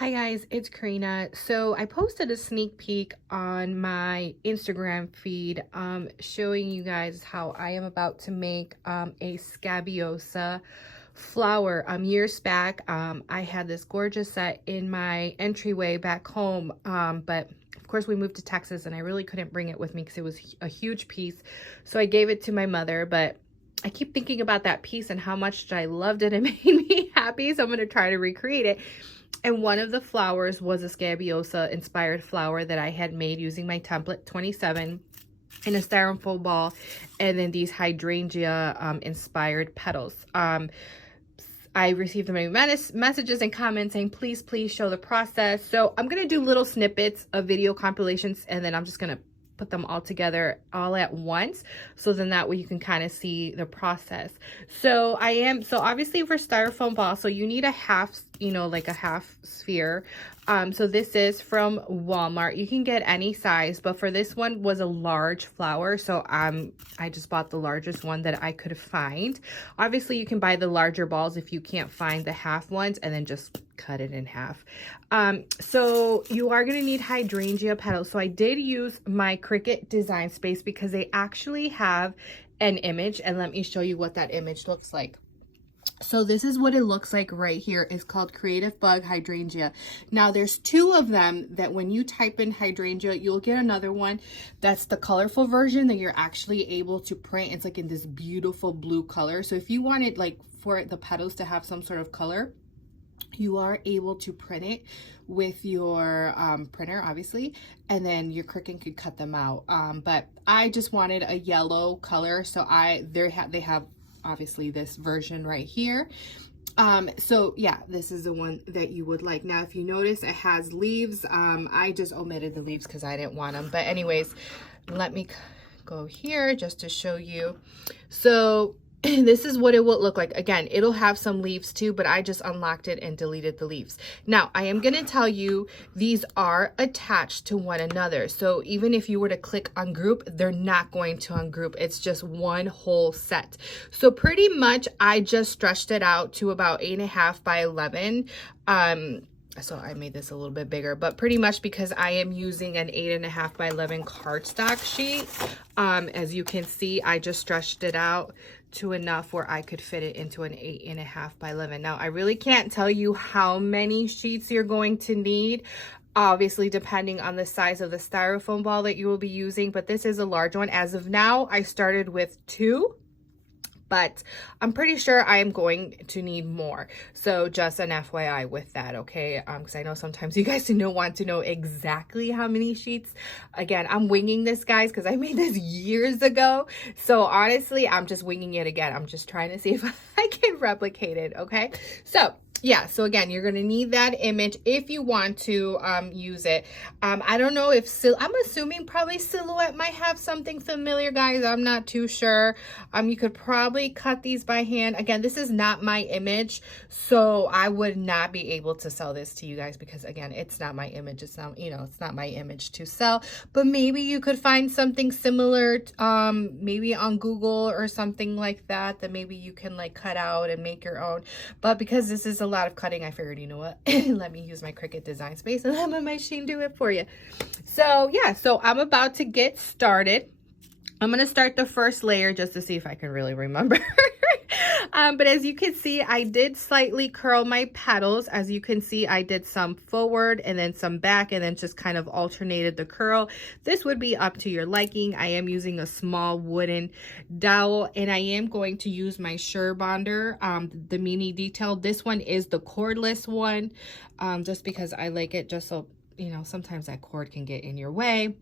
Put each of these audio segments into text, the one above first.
Hi guys, it's Karina. So I posted a sneak peek on my Instagram feed showing you guys how I am about to make a Scabiosa flower. Years back, I had this gorgeous set in my entryway back home, but of course we moved to Texas and I really couldn't bring it with me because it was a huge piece. So I gave it to my mother, but I keep thinking about that piece and how much I loved it. It made me happy, so I'm going to try to recreate it. And one of the flowers was a Scabiosa inspired flower that I had made using my template 27 in a styrofoam ball, and then these hydrangea inspired petals. I received many messages and comments saying, please show the process. So I'm going to do little snippets of video compilations, and then I'm just going to put them all together all at once, so then that way you can kind of see the process. So obviously for styrofoam ball, so you need a half, like a half sphere. So this is from Walmart. You can get any size, but for this one was a large flower, so I just bought the largest one that I could find. Obviously you can buy the larger balls if you can't find the half ones, and then just cut it in half. So you are going to need hydrangea petals. So I did use my Cricut Design Space because they actually have an image, and let me show you what that image looks like. So this is what it looks like right here. It's called Creative Bug Hydrangea. Now there's two of them that when you type in hydrangea, you'll get another one that's the colorful version that you're actually able to print. It's like in this beautiful blue color. So if you wanted like for the petals to have some sort of color, you are able to print it with your printer, obviously, and then your Cricut could cut them out. But I just wanted a yellow color, so they have obviously this version right here. So yeah, this is the one that you would like. Now if you notice, it has leaves. I just omitted the leaves because I didn't want them, but anyways, let me go here just to show you. So this is what it will look like. Again, it'll have some leaves too, but I just unlocked it and deleted the leaves. Now, I am going to tell you these are attached to one another. So even if you were to click ungroup, they're not going to ungroup. It's just one whole set. So pretty much I just stretched it out to about 8.5 by 11. So I made this a little bit bigger, but pretty much because I am using an 8.5 by 11 cardstock sheet. As you can see, I just stretched it out to enough where I could fit it into an 8.5 by 11. Now, I really can't tell you how many sheets you're going to need, obviously depending on the size of the styrofoam ball that you will be using, but this is a large one. As of now, I started with 2. But I'm pretty sure I am going to need more. So just an FYI with that, okay? Because I know sometimes you guys want to know exactly how many sheets. Again, I'm winging this, guys, because I made this years ago. So honestly, I'm just winging it again. I'm just trying to see if I can replicate it, okay? So yeah, so again, you're going to need that image if you want to use it. I don't know if, I'm assuming probably Silhouette might have something familiar, guys. I'm not too sure. You could probably cut these by hand. Again, this is not my image, so I would not be able to sell this to you guys because, again, it's not my image. It's not, it's not my image to sell. But maybe you could find something similar, maybe on Google or something like that, that maybe you can like cut out and make your own. But because this is a lot of cutting, I figured, you know what, let me use my Cricut Design Space and let my machine do it for you. So yeah, so I'm about to get started. I'm going to start the first layer just to see if I can really remember. But as you can see, I did slightly curl my petals. As you can see, I did some forward and then some back, and then just kind of alternated the curl. This would be up to your liking. I am using a small wooden dowel, and I am going to use my Sure Bonder, the mini detail. This one is the cordless one, just because I like it, just so, sometimes that cord can get in your way.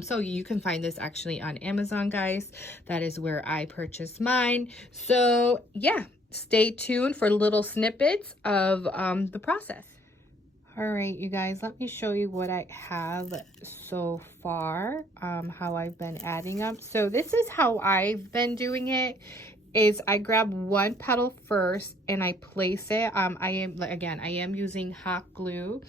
So you can find this actually on Amazon, guys. That is where I purchased mine. So yeah, stay tuned for little snippets of the process. All right, you guys, let me show you what I have so far, how I've been adding up. So this is how I've been doing it. Is I grab one petal first and I place it. I am using hot glue.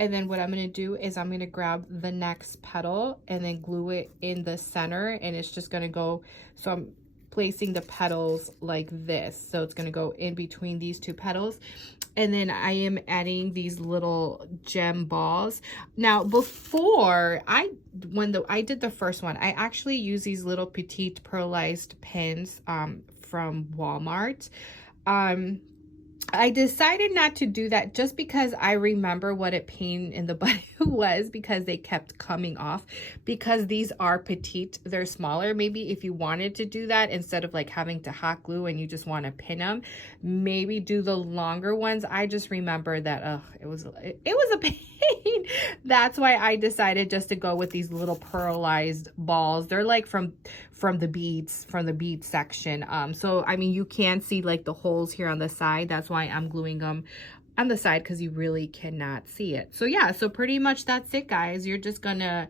And then what I'm going to do is I'm going to grab the next petal and then glue it in the center, and it's just going to go, so I'm placing the petals like this. So it's going to go in between these two petals. And then I am adding these little gem balls. Now, before I did the first one, I actually used these little petite pearlized pins from Walmart. I decided not to do that just because I remember what a pain in the butt it was, because they kept coming off. Because these are petite, they're smaller. Maybe if you wanted to do that, instead of like having to hot glue and you just want to pin them, maybe do the longer ones. I just remember that it was a pain. That's why I decided just to go with these little pearlized balls. They're like from the beads section. So I mean, you can see like the holes here on the side. That's why I'm gluing them on the side, because you really cannot see it. So yeah, so pretty much that's it, guys. You're just gonna,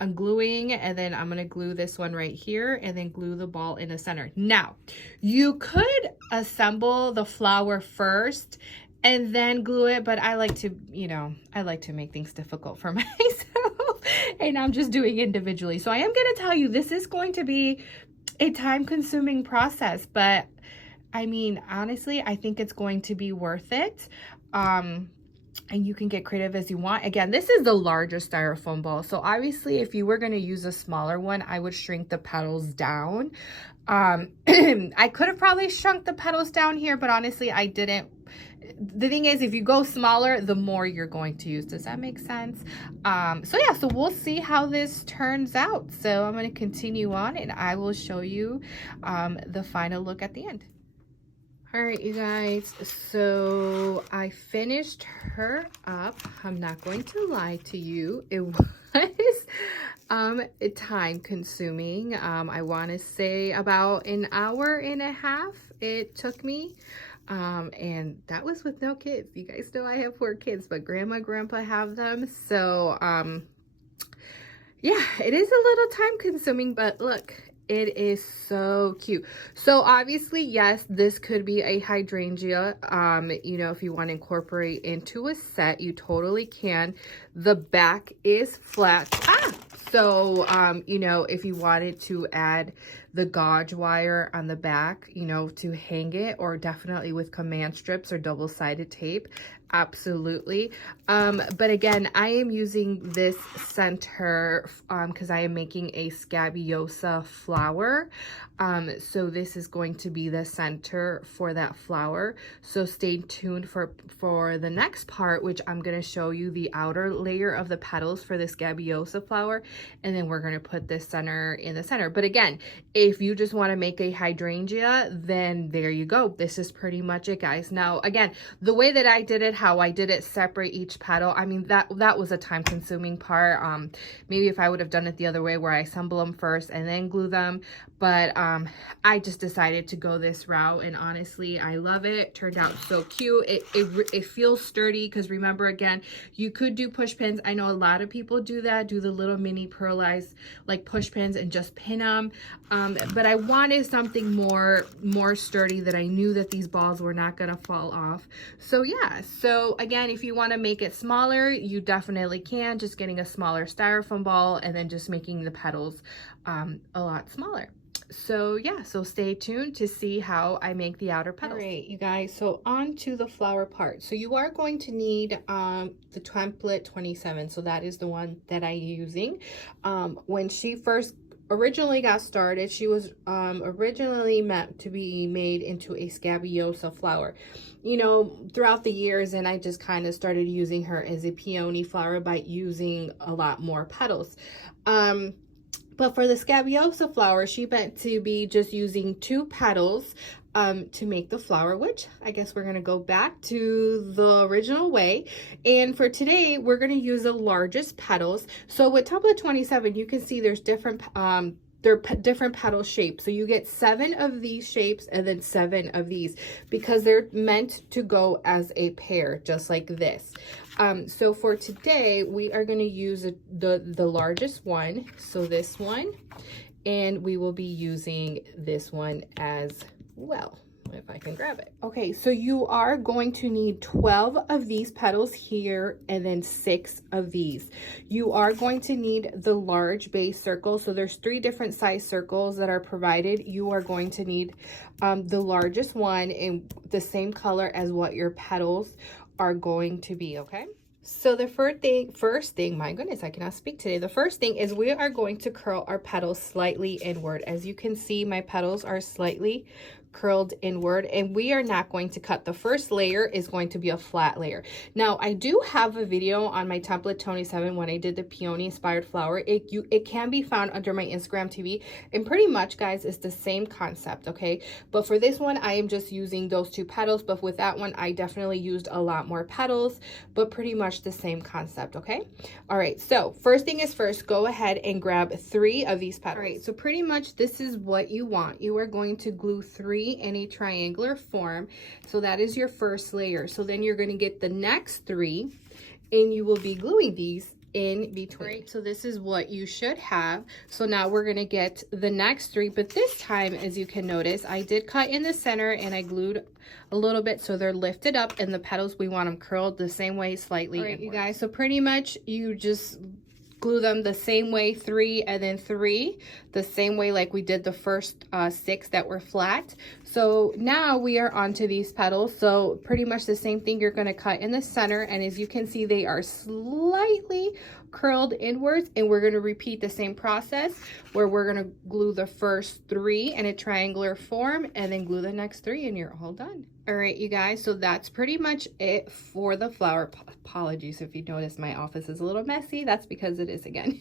I'm gluing, and then I'm gonna glue this one right here, and then glue the ball in the center. Now, you could assemble the flower first and then glue it, but I like to, I like to make things difficult for myself, and I'm just doing individually. So I am gonna tell you, this is going to be a time-consuming process, but I mean, honestly, I think it's going to be worth it. And you can get creative as you want. Again, this is the largest styrofoam ball. So obviously, if you were going to use a smaller one, I would shrink the petals down. I could have probably shrunk the petals down here, but honestly, I didn't. The thing is, if you go smaller, the more you're going to use. Does that make sense? So yeah, so we'll see how this turns out. So I'm going to continue on, and I will show you the final look at the end. All right, you guys, so I finished her up. I'm not going to lie to you. It was time consuming. I want to say about an hour and a half it took me. And that was with no kids. You guys know I have 4 kids, but grandma, grandpa have them. So, yeah, it is a little time consuming, but look, it is so cute. So obviously, yes, this could be a hydrangea. If you want to incorporate into a set, you totally can. The back is flat. So, if you wanted to add the gauge wire on the back, to hang it, or definitely with command strips or double-sided tape, absolutely. But again, I am using this center because I am making a Scabiosa flower. So this is going to be the center for that flower. So stay tuned for the next part, which I'm going to show you the outer layer of the petals for the Scabiosa flower, and then we're going to put this center in the center. But again, if you just want to make a hydrangea, then there you go. This is pretty much it, guys. Now, again, the way that I did it, how I did it, separate each petal, I mean, that was a time-consuming part. Maybe if I would have done it the other way, where I assemble them first and then glue them, but I just decided to go this route, and honestly, I love it. Turned out so cute. It feels sturdy, because remember, again, you could do push pins. I know a lot of people do that, do the little mini pearlized like push pins and just pin them, but I wanted something more sturdy, that I knew that these balls were not gonna fall off. So yeah, so again, if you want to make it smaller, you definitely can, just getting a smaller styrofoam ball and then just making the petals a lot smaller. So yeah, so stay tuned to see how I make the outer petals. All right, you guys, so on to the flower part. So you are going to need the template 27. So that is the one that I'm using. When she first originally got started, she was originally meant to be made into a Scabiosa flower. Throughout the years, and I just kind of started using her as a peony flower by using a lot more petals. But for the Scabiosa flower, she meant to be just using 2 petals to make the flower, which I guess we're going to go back to the original way. And for today, we're going to use the largest petals. So with template 27, you can see there's different different petal shapes. So you get 7 of these shapes and then 7 of these, because they're meant to go as a pair, just like this. So for today, we are going to use the largest one, so this one, and we will be using this one as well. if I can grab it. Okay, so you are going to need 12 of these petals here and then 6 of these. You are going to need the large base circle. So there's 3 different size circles that are provided. You are going to need the largest one in the same color as what your petals are going to be, okay? So the first thing, my goodness, I cannot speak today. The first thing is we are going to curl our petals slightly inward. As you can see, my petals are slightly curled inward, and we are not going to cut. The first layer is going to be a flat layer. Now, I do have a video on my template 27 when I did the peony inspired flower. It can be found under my Instagram TV, and pretty much, guys, it's the same concept, okay? But for this one, I am just using those 2 petals, but with that one, I definitely used a lot more petals, but pretty much the same concept, okay? All right, so first thing is first, go ahead and grab 3 of these petals. All right, so pretty much this is what you want. You are going to glue 3 in a triangular form. So that is your first layer. So then you're going to get the next 3 and you will be gluing these in between. Right, so this is what you should have. So now we're going to get the next 3, but this time, as you can notice, I did cut in the center and I glued a little bit so they're lifted up, and the petals, we want them curled the same way, slightly. All right, you guys, so pretty much you just glue them the same way, 3 and then 3, the same way like we did the first 6 that were flat. So now we are onto these petals. So pretty much the same thing, you're going to cut in the center, and as you can see, they are slightly curled inwards, and we're going to repeat the same process where we're going to glue the first 3 in a triangular form and then glue the next 3, and you're all done. All right, you guys, so that's pretty much it for the flower. Apologies if you notice my office is a little messy. That's because it is again.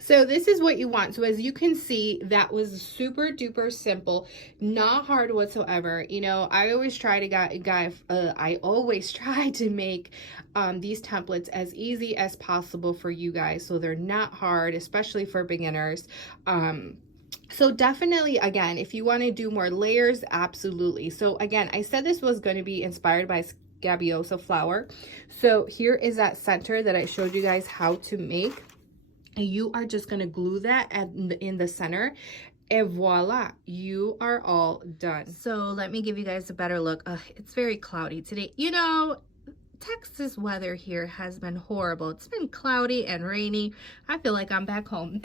So this is what you want. So as you can see, that was super duper simple, not hard whatsoever. You know, I always try to make these templates as easy as possible for you guys, so they're not hard, especially for beginners. So definitely, again, if you want to do more layers, absolutely. So again, I said this was going to be inspired by Scabiosa flower. So here is that center that I showed you guys how to make. And you are just going to glue that in the center, and voila, you are all done. So let me give you guys a better look. It's very cloudy today. You know, Texas weather here has been horrible. It's been cloudy and rainy. I feel like I'm back home.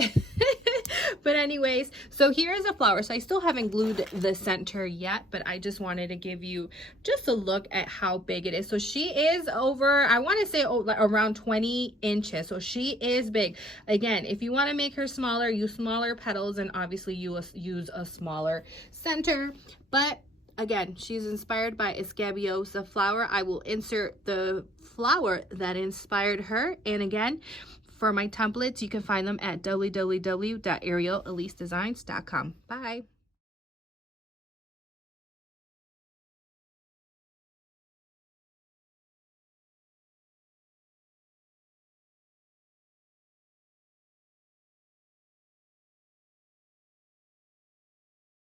But anyways, so here's a flower. So I still haven't glued the center yet, but I just wanted to give you just a look at how big it is. So she is over, I want to say around 20 inches. So she is big. Again, if you want to make her smaller, use smaller petals, and obviously you use a smaller center. But again, she's inspired by a Scabiosa flower. I will insert the flower that inspired her. And again, for my templates, you can find them at www.arielelisedesigns.com. Bye.